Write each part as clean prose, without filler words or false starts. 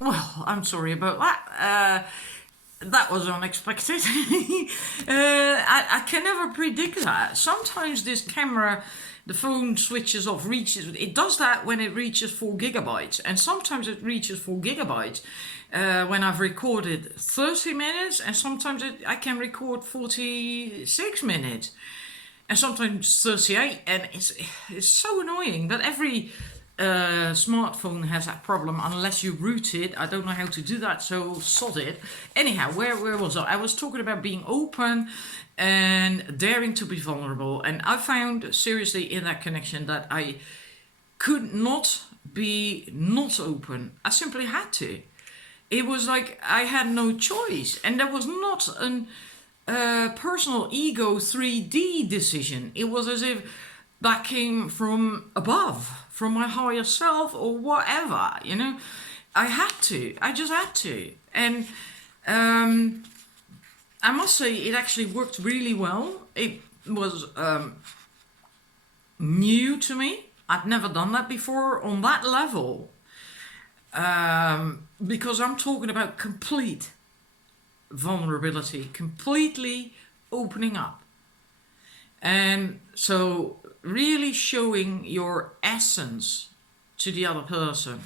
Well, I'm sorry about that. That was unexpected. I can never predict that. Sometimes this camera, the phone switches off, it does that when it reaches 4 gigabytes. And sometimes it reaches 4 gigabytes when I've recorded 30 minutes, and sometimes I can record 46 minutes. And sometimes 38, and it's so annoying. But every smartphone has that problem unless you root it. I don't know how to do that, so sod it. Anyhow, where was I? I was talking about being open and daring to be vulnerable. And I found seriously in that connection that I could not be not open. I simply had to. It was like I had no choice, and that was not an personal ego 3D decision. It was as if that came from above, from my higher self or whatever, you know. I just had to. And I must say it actually worked really well. It was new to me. I'd never done that before on that level. Because I'm talking about complete vulnerability, completely opening up. And so really showing your essence to the other person.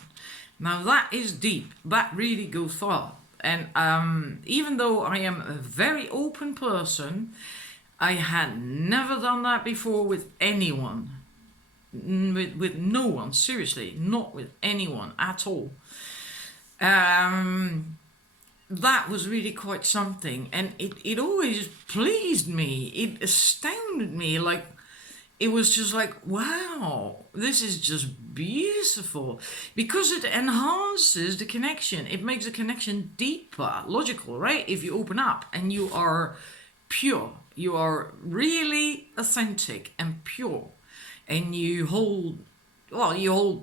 Now that is deep, that really goes far. And even though I am a very open person, I had never done that before with anyone. With no one, seriously, not with anyone at all. That was really quite something, and it always pleased me. It astounded me. Like, it was just like, wow, this is just beautiful, because it enhances the connection. It makes the connection deeper, logical, right? If you open up and you are pure, you are really authentic and pure, and you hold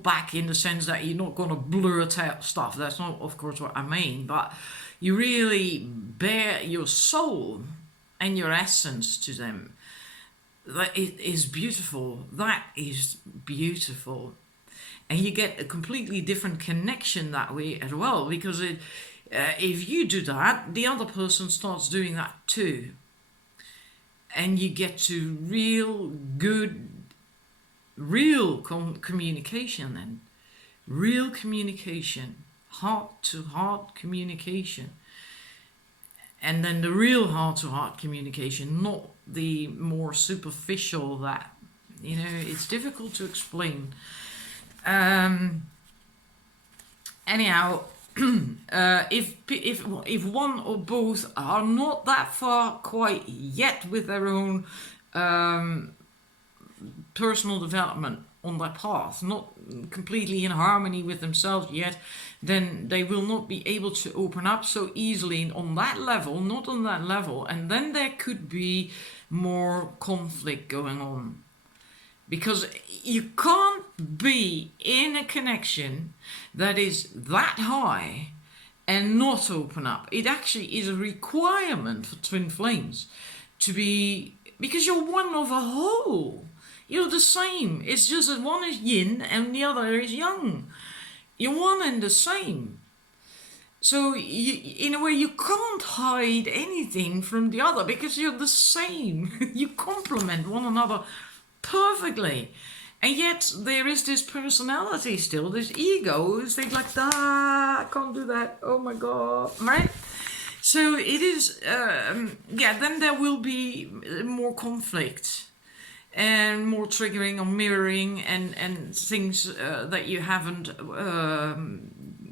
back in the sense that you're not going to blurt out stuff. That's not, of course, what I mean, but you really bear your soul and your essence to them. That is beautiful. That is beautiful. And you get a completely different connection that way as well, because if you do that, the other person starts doing that too. And you get to real communication then. Real communication. Heart-to-heart communication. And then the real heart-to-heart communication, not the more superficial that, you know, it's difficult to explain. Anyhow, if one or both are not that far quite yet with their own personal development on that path, not completely in harmony with themselves yet, then they will not be able to open up so easily on that level, not on that level. And then there could be more conflict going on. Because you can't be in a connection that is that high and not open up. It actually is a requirement for twin flames to be, because you're one of a whole. You're the same. It's just that one is yin and the other is yang. You're one and the same. So in a way, you can't hide anything from the other because you're the same. You complement one another perfectly. And yet there is this personality still, this ego. It's like, I can't do that. Oh my God, right? So it is, then there will be more conflict. And more triggering or mirroring and things that you haven't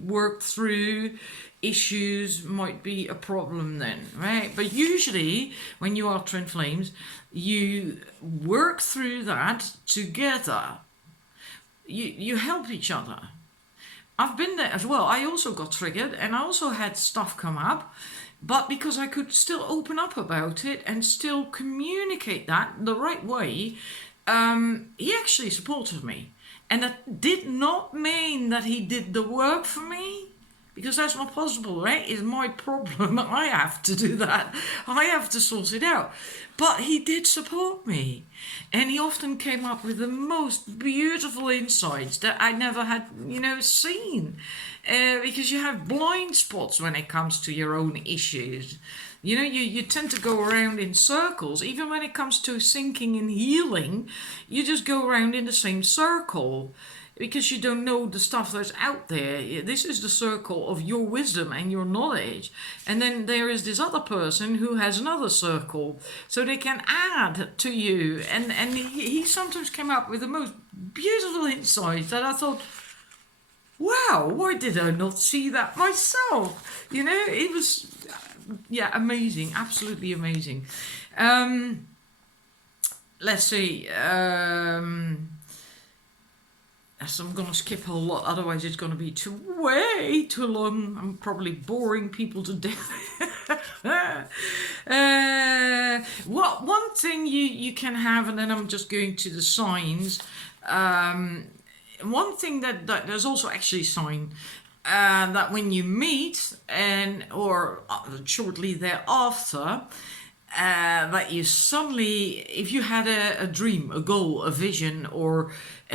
worked through, issues might be a problem then, right? But usually when you are twin flames, you work through that together. You help each other. I've been there as well. I also got triggered and I also had stuff come up. But because I could still open up about it and still communicate that the right way, he actually supported me. And that did not mean that he did the work for me, because that's not possible, right? It's my problem. I have to do that. I have to sort it out. But he did support me. And he often came up with the most beautiful insights that I never had, seen. because you have blind spots when it comes to your own issues. You know, you tend to go around in circles. Even when it comes to sinking and healing, you just go around in the same circle because you don't know the stuff that's out there. This is the circle of your wisdom and your knowledge. And then there is this other person who has another circle. So they can add to you. And he sometimes came up with the most beautiful insights that I thought, wow, why did I not see that myself? You know, it was, yeah, amazing, absolutely amazing. Let's see. So I'm going to skip a lot, otherwise it's going to be way too long. I'm probably boring people to death. One thing you can have, and then I'm just going to the signs. One thing that there's also actually a sign that when you meet or shortly thereafter, that you suddenly, if you had a dream, a goal, a vision,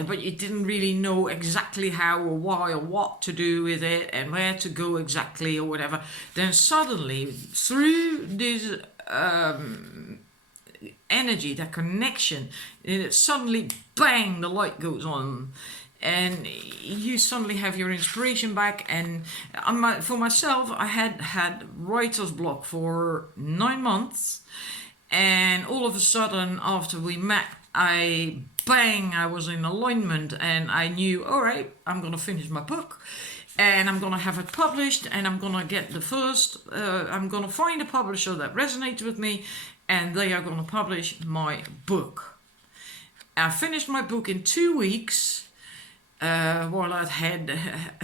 but you didn't really know exactly how or why or what to do with it and where to go exactly or whatever, then suddenly through this energy, that connection, suddenly bang, the light goes on. And you suddenly have your inspiration back. And for myself, I had writer's block for 9 months. And all of a sudden, after we met, I was in alignment. And I knew, all right, I'm going to finish my book. And I'm going to have it published. And I'm going to get I'm going to find a publisher that resonates with me. And they are going to publish my book. I finished my book in 2 weeks. While I'd had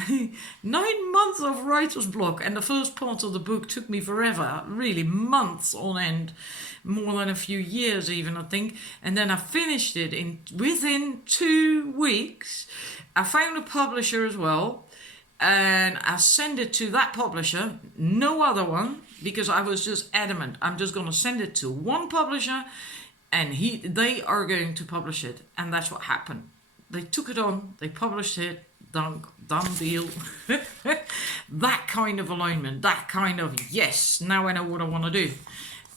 9 months of writer's block, and the first part of the book took me forever, really months on end, more than a few years even, I think. And then I finished it within 2 weeks. I found a publisher as well, and I sent it to that publisher, no other one, because I was just adamant. I'm just going to send it to one publisher, and they are going to publish it, and that's what happened. They took it on, they published it, done deal. That kind of alignment, that kind of, yes, now I know what I want to do.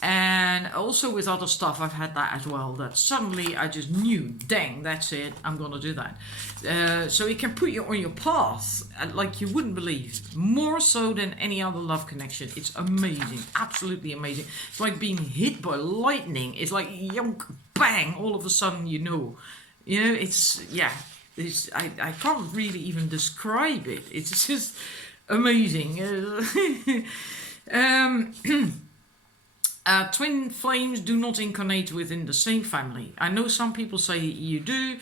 And also with other stuff, I've had that as well, that suddenly I just knew, dang, that's it, I'm going to do that. So it can put you on your path like you wouldn't believe, more so than any other love connection. It's amazing, absolutely amazing. It's like being hit by lightning. It's like, yonk, bang, all of a sudden you know. You know, I can't really even describe it. It's just amazing. Twin flames do not incarnate within the same family. I know some people say you do,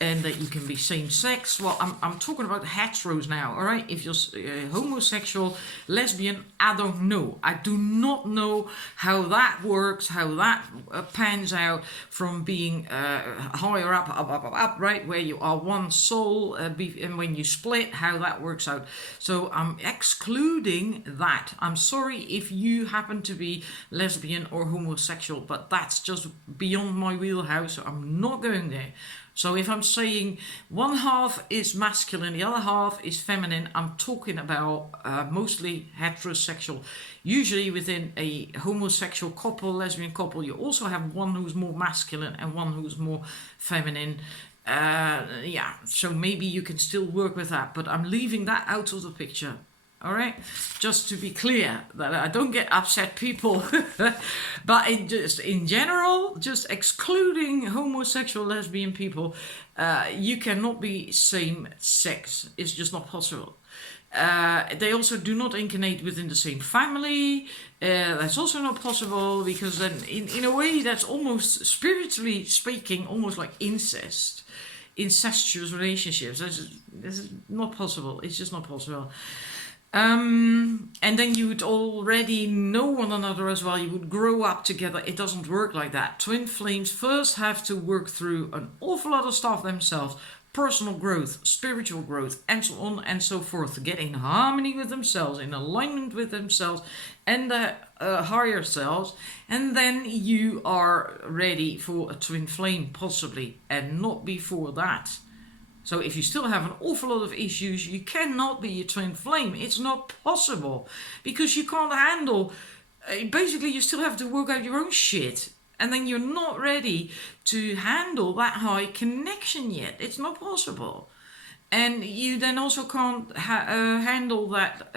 and that you can be same sex. Well, I'm talking about heteros now, all right? If you're homosexual, lesbian, I don't know. I do not know how that works, how that pans out from being higher up, right? Where you are one soul, and when you split, how that works out. So I'm excluding that. I'm sorry if you happen to be lesbian or homosexual, but that's just beyond my wheelhouse. So I'm not going there. So if I'm saying one half is masculine, the other half is feminine, I'm talking about mostly heterosexual. Usually within a homosexual couple, lesbian couple, you also have one who's more masculine and one who's more feminine. So maybe you can still work with that, but I'm leaving that out of the picture. All right, just to be clear that I don't get upset people, but in general, just excluding homosexual lesbian people, you cannot be same sex. It's just not possible. They also do not incarnate within the same family. That's also not possible, because then in a way that's almost, spiritually speaking, almost like incest. Incestuous relationships. This is not possible. It's just not possible. And then you would already know one another as well. You would grow up together. It doesn't work like that. Twin flames first have to work through an awful lot of stuff themselves. Personal growth, spiritual growth, and so on and so forth. To get in harmony with themselves, in alignment with themselves and the higher selves. And then you are ready for a twin flame, possibly. And not before that. So if you still have an awful lot of issues, you cannot be a twin flame. It's not possible, because you can't handle, basically you still have to work out your own shit. And then you're not ready to handle that high connection yet. It's not possible. And you then also can't handle that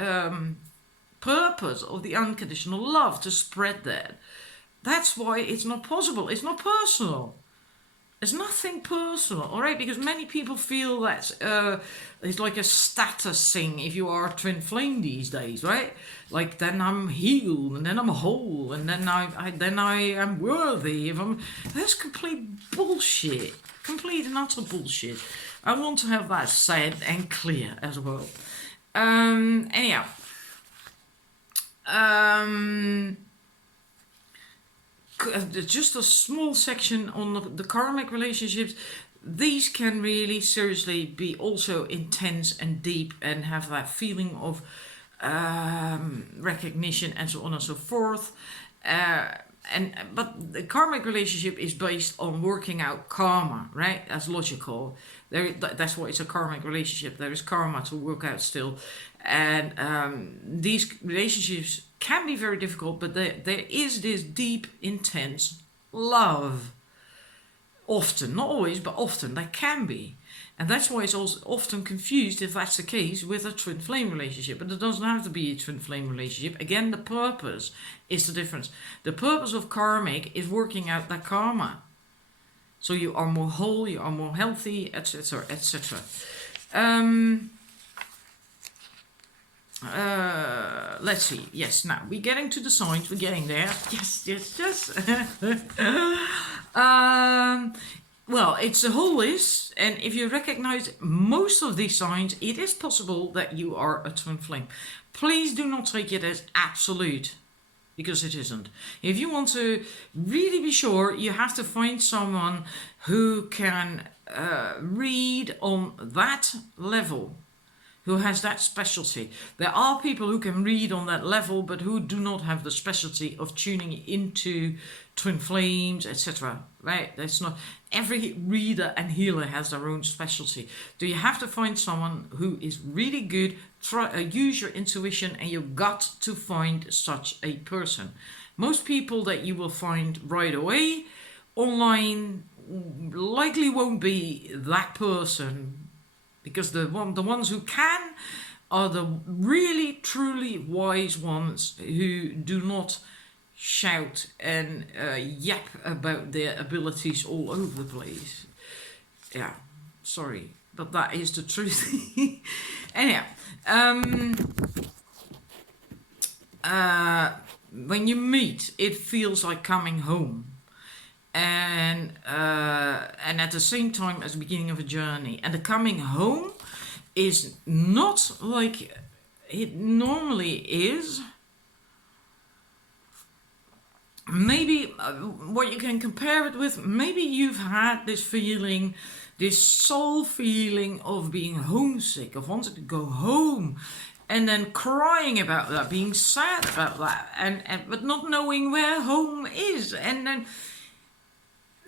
purpose of the unconditional love, to spread that. That's why it's not possible. It's not personal. It's nothing personal, all right? Because many people feel that it's like a status thing if you are a twin flame these days, right? Like, then I'm healed, and then I'm whole, and then I am worthy. That's complete bullshit. Complete and utter bullshit. I want to have that said and clear as well. Anyhow. Just a small section on the karmic relationships. These can really seriously be also intense and deep, and have that feeling of recognition and so on and so forth. But the karmic relationship is based on working out karma, right? That's logical. That's why it's a karmic relationship. There is karma to work out still, and these relationships can be very difficult. But there is this deep, intense love. Often, not always, but often they can be. And that's why it's also often confused, if that's the case, with a twin flame relationship. But it doesn't have to be a twin flame relationship. Again, the purpose is the difference. The purpose of karmic is working out that karma. So you are more whole, you are more healthy, etc., etc. Let's see. Yes, now we're getting to the signs. We're getting there. Yes. Well, it's a whole list, and if you recognize most of these signs, it is possible that you are a twin flame. Please do not take it as absolute, because it isn't. If you want to really be sure, you have to find someone who can read on that level, who has that specialty. There are people who can read on that level, but who do not have the specialty of tuning into twin flames, etc. Right? That's not every reader and healer has their own specialty. Do you have to find someone who is really good? Use your intuition and your gut to find such a person. Most people that you will find right away online likely won't be that person, because the ones who can are the really truly wise ones, who do not shout and yap about their abilities all over the place. Yeah, sorry, but that is the truth. Anyhow, when you meet, it feels like coming home. And at the same time as the beginning of a journey. And the coming home is not like it normally is. Maybe what you can compare it with, maybe you've had this feeling, this soul feeling of being homesick, of wanting to go home, and then crying about that, being sad about that, and but not knowing where home is, and then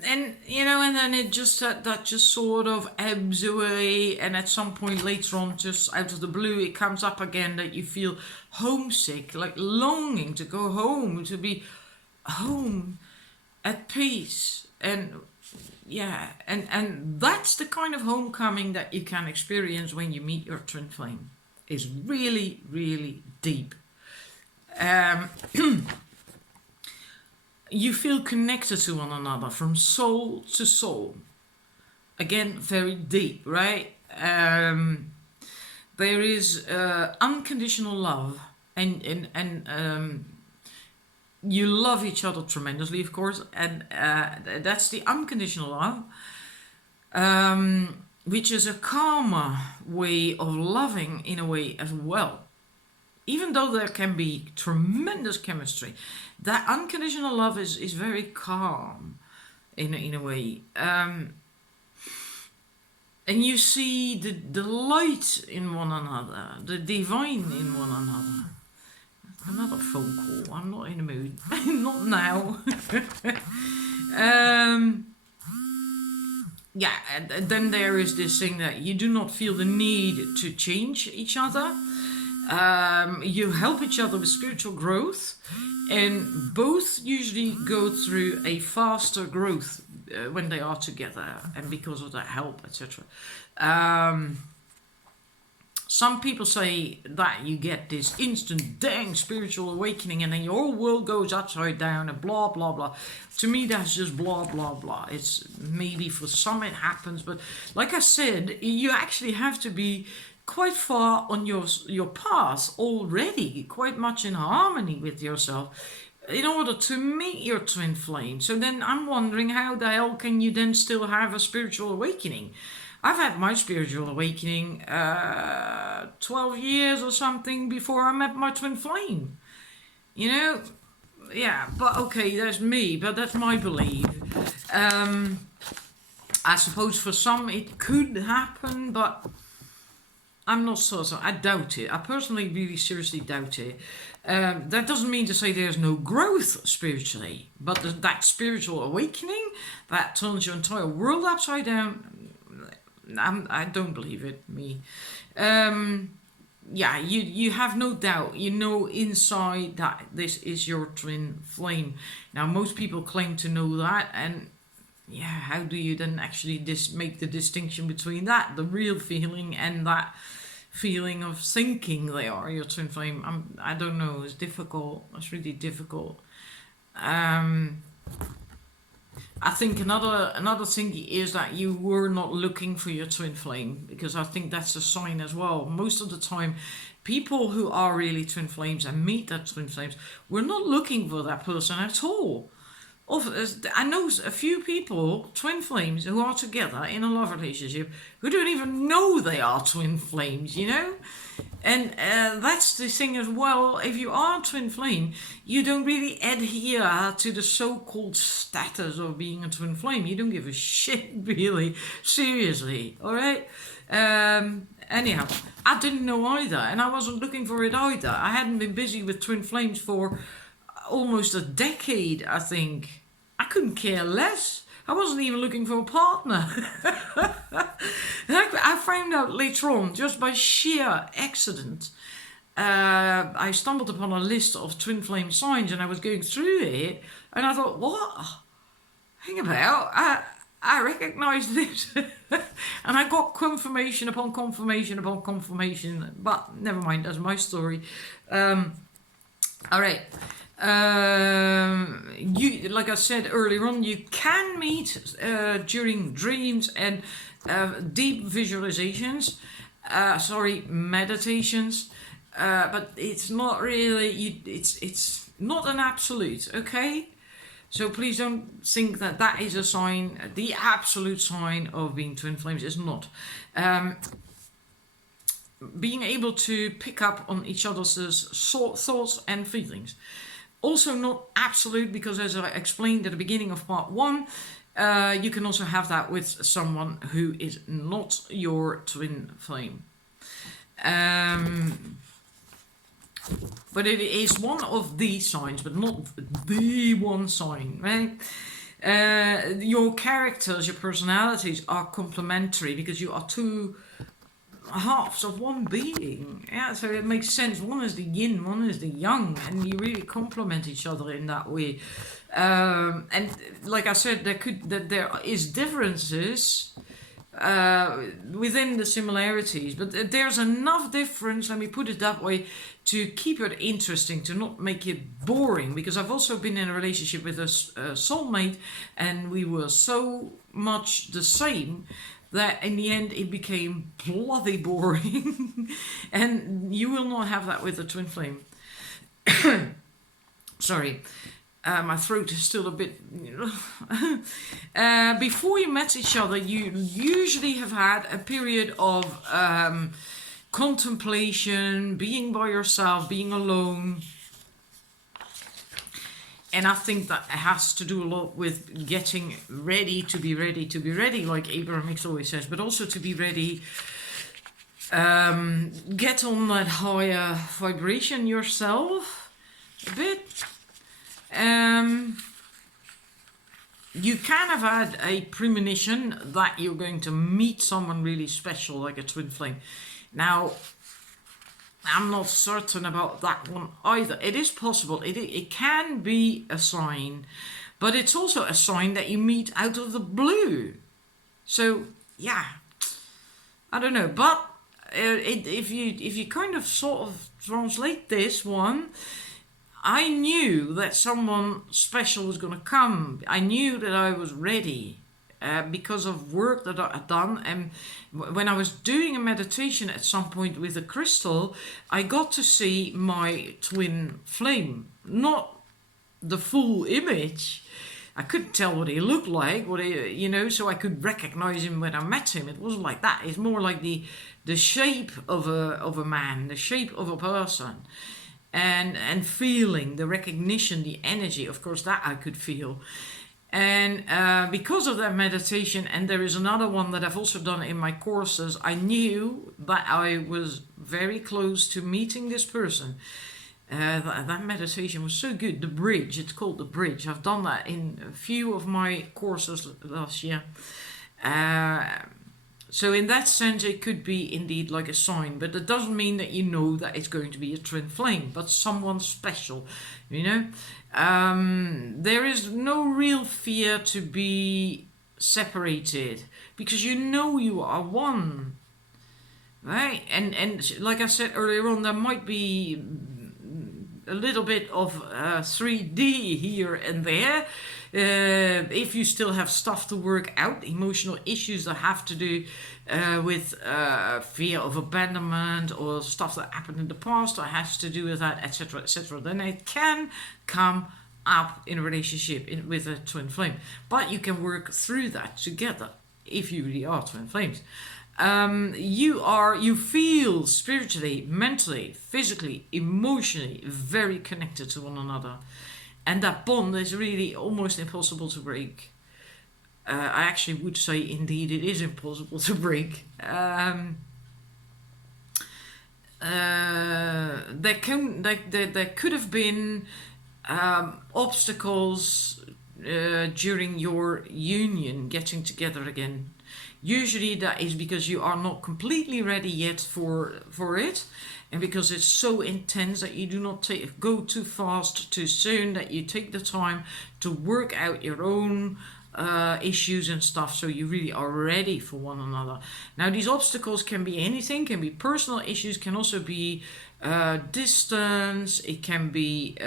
it just that just sort of ebbs away, and at some point later on, just out of the blue, it comes up again that you feel homesick, like longing to go home, to be home at peace. And yeah, and that's the kind of homecoming that you can experience when you meet your twin flame. It's really, really deep. You feel connected to one another from soul to soul. Again, very deep, right? There is unconditional love, and you love each other tremendously, of course, and that's the unconditional love, which is a karma way of loving in a way as well. Even though there can be tremendous chemistry, that unconditional love is very calm in a way. And you see the light in one another, the divine in one another. Another phone call. I'm not in the mood. Not now. yeah, and then there is this thing that you do not feel the need to change each other. You help each other with spiritual growth, and both usually go through a faster growth when they are together, and because of that help, etc. Some people say that you get this instant dang spiritual awakening and then your whole world goes upside down and blah blah blah. To me that's just blah blah blah. It's maybe for some it happens, but like I said, you actually have to be quite far on your path already, quite much in harmony with yourself in order to meet your twin flame. So then I'm wondering, how the hell can you then still have a spiritual awakening? I've had my spiritual awakening 12 years or something before I met my twin flame. You know? Yeah, but okay, that's me, but that's my belief. I suppose for some it could happen, but I'm not so. I doubt it. I personally really seriously doubt it. That doesn't mean to say there's no growth spiritually, but that spiritual awakening that turns your entire world upside down, I don't believe it, me. Yeah, you have no doubt. You know inside that this is your twin flame. Now, most people claim to know that, and yeah, how do you then actually make the distinction between that, the real feeling, and that feeling of thinking they are your twin flame? I don't know. It's difficult. It's really difficult. I think another thing is that you were not looking for your twin flame, because I think that's a sign as well. Most of the time, people who are really twin flames and meet their twin flames, we're not looking for that person at all. I know a few people, twin flames, who are together in a love relationship who don't even know they are twin flames, you know? And that's the thing as well. If you are a twin flame, you don't really adhere to the so-called status of being a twin flame. You don't give a shit, really, seriously, all right? Anyhow, I didn't know either, and I wasn't looking for it either. I hadn't been busy with twin flames for almost a decade, I think. I couldn't care less. I wasn't even looking for a partner. I found out later on, just by sheer accident, I stumbled upon a list of twin flame signs, and I was going through it, and I thought, what? Hang about, I recognise this. And I got confirmation upon confirmation upon confirmation, but never mind, that's my story. All right. You, like I said earlier on, you can meet during dreams and deep visualizations, meditations, but it's not really, it's not an absolute, okay? So please don't think that that is a sign, the absolute sign of being twin flames is not. Being able to pick up on each other's thoughts and feelings. Also not absolute, because as I explained at the beginning of part 1, you can also have that with someone who is not your twin flame. But it is one of the signs, but not the one sign, right? Your characters, your personalities are complementary, because you are two halves of one being. Yeah, so it makes sense. One is the yin, one is the yang, and you really complement each other in that way. And like I said, there is differences within the similarities, but there's enough difference, let me put it that way, to keep it interesting, to not make it boring. Because I've also been in a relationship with a soulmate, and we were so much the same that in the end it became bloody boring. And you will not have that with a twin flame. Sorry, my throat is still a bit... before you met each other, you usually have had a period of contemplation, being by yourself, being alone. And I think that has to do a lot with getting ready to be ready to be ready, like Abraham Hicks always says, but also to be ready, get on that higher vibration yourself a bit. you kind of had a premonition that you're going to meet someone really special, like a twin flame. Now, I'm not certain about that one either. It is possible. It can be a sign, but it's also a sign that you meet out of the blue. So, yeah, I don't know. But if you kind of sort of translate this one, I knew that someone special was going to come. I knew that I was ready because of work that I had done. And when I was doing a meditation at some point with a crystal, I got to see my twin flame. Not the full image. I couldn't tell what he looked like, so I could recognize him when I met him. It wasn't like that. It's more like the shape of a man, the shape of a person. And feeling the recognition, the energy, of course, that I could feel. And because of that meditation, and there is another one that I've also done in my courses, I knew that I was very close to meeting this person. That meditation was so good. The bridge, it's called the bridge. I've done that in a few of my courses last year. So in that sense, it could be indeed like a sign, but it doesn't mean that you know that it's going to be a twin flame, but someone special, There is no real fear to be separated because you are one, right? And like I said earlier on, there might be a little bit of 3D here and there. If you still have stuff to work out, emotional issues that have to do with fear of abandonment or stuff that happened in the past or has to do with that, etc., then it can come up in a relationship with a twin flame. But you can work through that together if you really are twin flames. You feel spiritually, mentally, physically, emotionally very connected to one another. And that bond is really almost impossible to break. I actually would say, indeed, it is impossible to break. There could have been obstacles during your union, getting together again. Usually that is because you are not completely ready yet for it, and because it's so intense that you do not go too fast, too soon, that you take the time to work out your own issues and stuff, so you really are ready for one another. Now, these obstacles can be anything, can be personal issues, can also be distance, it can be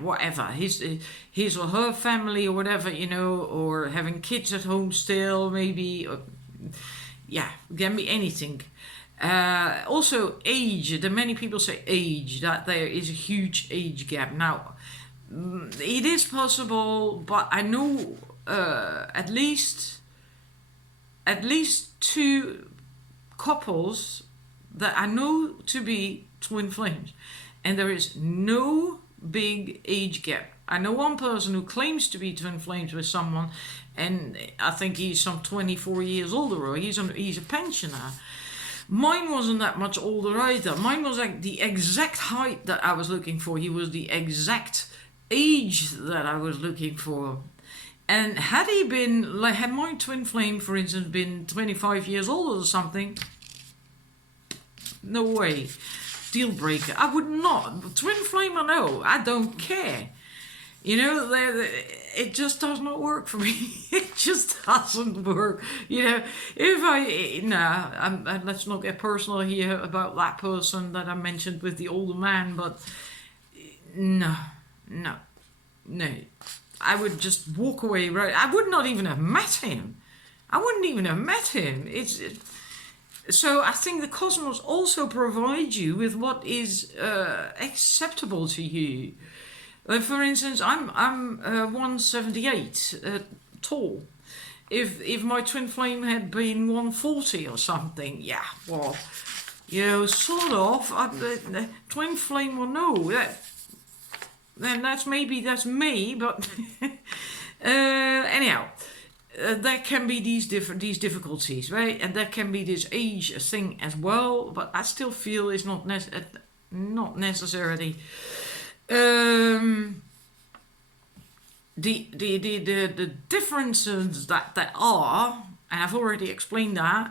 whatever, his or her family or whatever, or having kids at home still, maybe, can be anything. Also age, many people say age, that there is a huge age gap. Now, it is possible, but I know at least two couples that I know to be twin flames, and there is no big age gap. I know one person who claims to be twin flames with someone, and I think he's some 24 years older, or he's a pensioner. Mine wasn't that much older either. Mine was like the exact height that I was looking for. He was the exact age that I was looking for. And had my twin flame, for instance, been 25 years older or something, no way. Deal breaker. I would not. Twin flame or no, I don't care. It just does not work for me. It just doesn't work. Let's not get personal here about that person that I mentioned with the older man, but no. I would just walk away. Right? I would not even have met him. So I think the cosmos also provides you with what is acceptable to you. For instance, I'm 178 tall. If my twin flame had been 140 or something, sort of. Twin flame or no, that's me, but anyhow. There can be these difficulties, right? And there can be this age thing as well, but I still feel it's not necessarily the differences that are, and I've already explained that,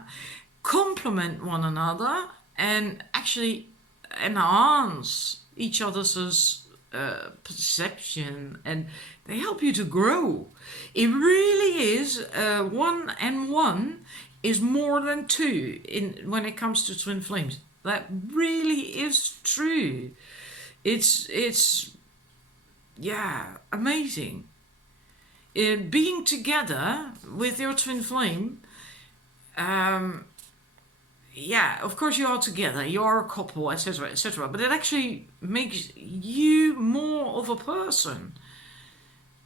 complement one another and actually enhance each other's perception, and they help you to grow. It really is one and one is more than two in when it comes to twin flames. That really is true. It's yeah, amazing. Being together with your twin flame, yeah, of course you are together, you are a couple, etc., etc. But it actually makes you more of a person.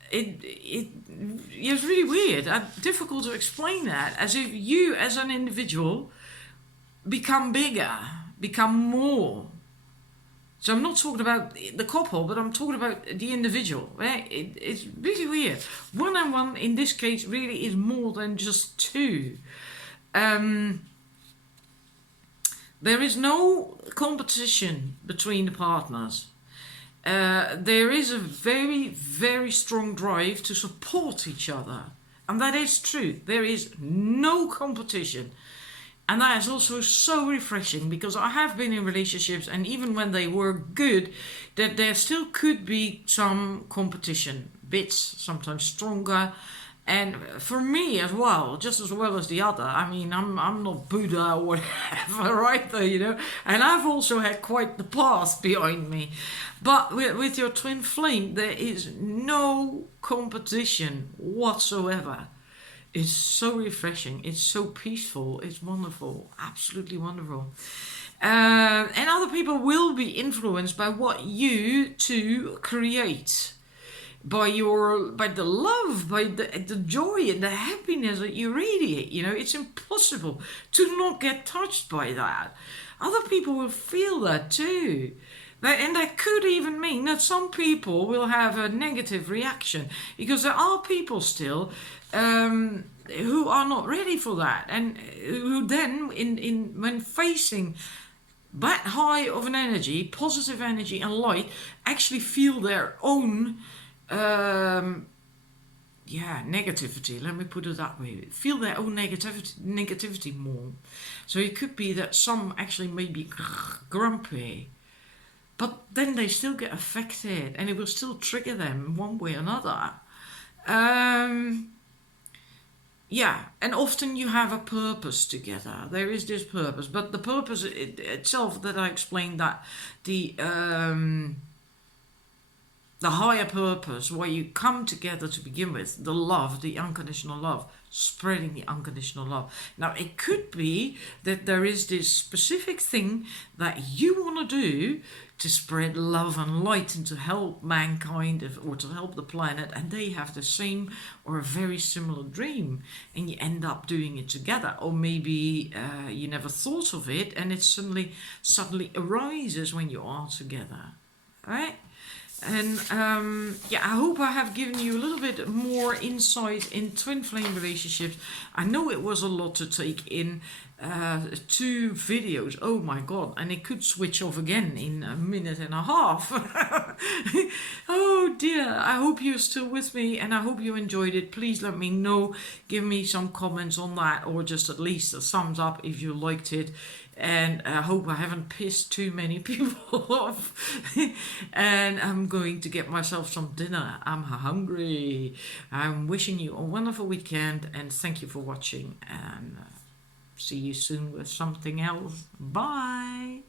It's really weird and difficult to explain that. As if you, as an individual, become bigger, become more. So I'm not talking about the couple, but I'm talking about the individual. Right? It's really weird. One and one in this case really is more than just two. There is no competition between the partners. There is a very, very strong drive to support each other. And that is true. There is no competition. And that is also so refreshing, because I have been in relationships, and even when they were good, that there still could be some competition, bits sometimes stronger. And for me as well, just as well as the other. I mean, I'm not Buddha or whatever, right there, you know. And I've also had quite the past behind me. But with your twin flame, there is no competition whatsoever. It's so refreshing. It's so peaceful. It's wonderful. Absolutely wonderful. And other people will be influenced by what you two create. By the love, by the joy and the happiness that you radiate. You know, it's impossible to not get touched by that. Other people will feel that too. And that could even mean that some people will have a negative reaction, because there are people still who are not ready for that, and who then, when facing that high of an energy, positive energy and light, actually feel their own negativity. Let me put it that way. Feel their own negativity more. So it could be that some actually may be grumpy, but then they still get affected, and it will still trigger them one way or another. And often you have a purpose together. There is this purpose, but the purpose itself that I explained, that the higher purpose, why you come together to begin with, the love, the unconditional love, spreading the unconditional love. Now, it could be that there is this specific thing that you want to do to spread love and light and to help mankind, or to help the planet, and they have the same or a very similar dream, and you end up doing it together. Or maybe you never thought of it, and it suddenly arises when you are together. All right? And I hope I have given you a little bit more insight in twin flame relationships. I know it was a lot to take in, 2 videos. Oh my god, and it could switch off again in a minute and a half. Oh dear, I hope you're still with me, and I hope you enjoyed it. Please let me know, give me some comments on that, or just at least a thumbs up if you liked it. And I hope I haven't pissed too many people off. And I'm going to get myself some dinner. I'm hungry. I'm wishing you a wonderful weekend, and thank you for watching, and see you soon with something else. Bye.